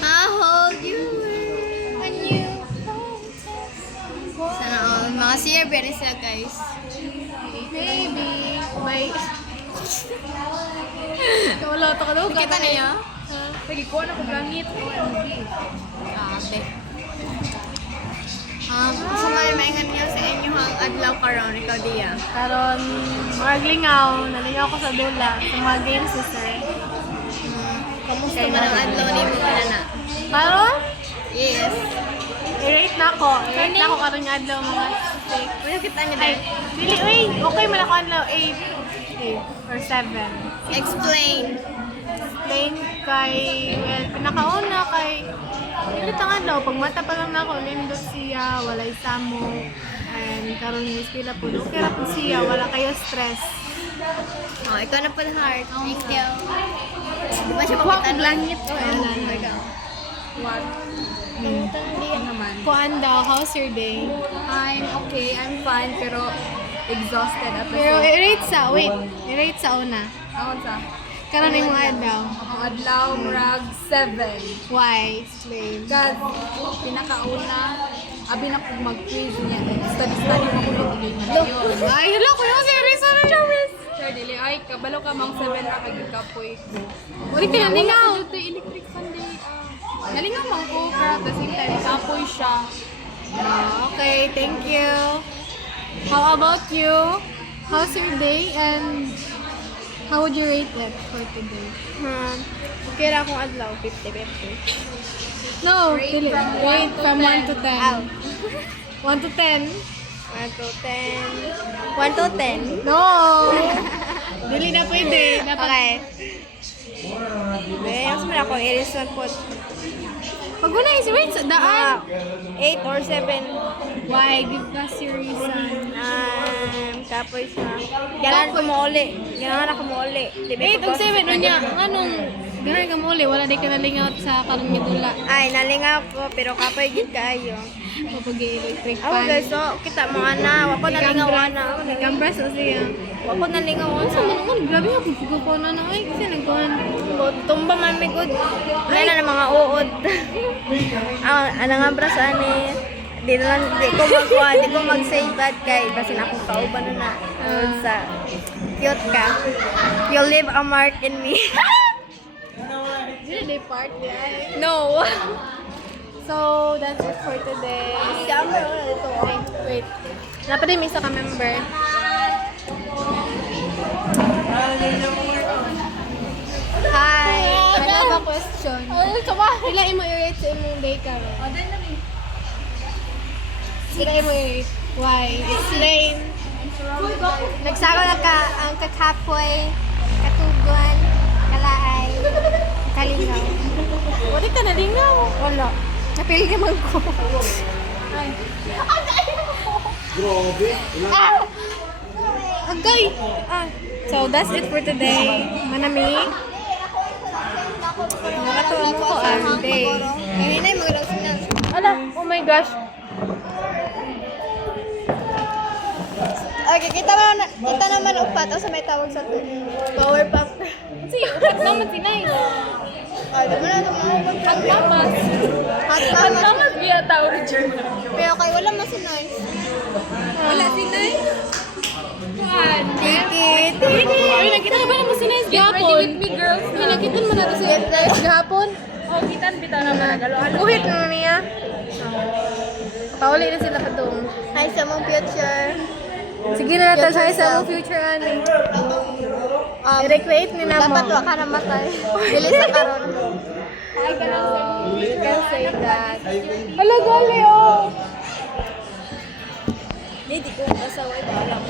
I'll hold you when you sana all. Mga siya, very sila guys. Baby. Bye. Wala ito ka daw. Kita niya? Lagi ko na kong langit. Ate. Sa mga maingan niyo sa inyo ang adlaw karon ikaw diya. Karon, maglingaw. Nalingaw ko sa dula. Sa mga games, sir. Kamusta man ang adlaw ni mo na? Karon, Yes. i-rate na ako. I-rate na ako karon nga adlaw mga 6. Ano kita niya Ay, dahil? dili, uy, okay man ako adlaw 8. 8 or 7. Explain. Explain kay, well, pinakauna kay, hindi tangan daw, pag mata pa lang na ako, lindot siya, walay samo, and karon yung eskwela po, okay ra po siya, wala kayo stress. Oh, ikaw na po heart. Thank you. Di ba siya Kuha makita kong nun? langit. What? Naman. Kuan daw, how's your day? I'm okay, I'm fine, pero exhausted at the Pero same i-rate sa, wait, i-rate sa una. time. Sa Karon yung mga daw. ang adlaw rag 7. Why? Explain. Kasi pinakauna, abi na kong mag-quiz niya. Study mo ko yung ilig na yun. Ay, hello, kuya ko serious na Jarvis. Sir, dili, ay, kabalo ka mang 7 na kagikapoy ko. Wala ka nalingaw. Ito electric Sunday. Nalingaw man ko, pero at the same time, kapoy siya. Okay, thank you. How about you? How's your day and how would you rate it for today? Okay ra akong adlaw, 50-50. No, dili. Rate from 1 to 10. Out. 1 to 10? 1 to 10. 1 to 10? No! Dili na pwede. Dapat. Okay. Okay, mas mara ko, i-reason po. Pag wala is rate sa daan. 8 or 7. Why? Give us your reason. Kapoy siya. Ganahan ko mo uli. Ganahan ako mo uli. 8 o 7, unya. Anong, ganun ka muli, wala di ka nalingaw sa karong dula. Ay, nalingaw ko, pero kapoy gid kaayo. Mapag-electric Ako fan. guys, so, kita mo ana. Wako nalingaw ana. Gambras o siya. Wako nalingaw ana. Sa mga grabe nga, pagkukuha na na. Ay, kasi nagkuhan. Tumba man mi good. Wala na ng mga uod. Ana nga bra sa ani. Di ko mag-save bad kay kasi na akong kauban na sa cute ka. You'll leave a mark in me. Did they part yet? No. So, that's it for today. Siyempre, ito. Wait. Napaday may isa ka member. Hi! I have a question. Ilan imo i-rate sa imong day karon? Sila imo i-rate? Why? Explain. Nagsaro na ka ang kakapoy, katugon, kalaay, kalingaw. Wala ka nalingaw. Wala. Napili naman ko. Agay! So, that's it for today. Manami. Nakatuwa ko ang day. Ngayon mga raw sinan. Ala, oh my gosh. Okay, kita naman upat o sa may tawag sa power pump. Kasi, upat naman sinay. Ay, di mo na ito mga Hot mamas. hot mamas. Biya tawag dyan. Pero kay wala masinay. Wala sinay? Juan. Tikit. Ay, nakita ka ba naman sinay gahapon? me, girls. Ay, nakita mo na ito sa gahapon? Oh, kitan bitaw naman. Nagalo-alo. Uhit na niya. Pauli na sila ka doon. Hi sa mong future. Sige na natin sa mong future ani. I-recreate ni na mo. Dapat wa ka na matay. Bilis sa karon. You can say that. Hala, gali oh! Hindi ko kasawa ito alam.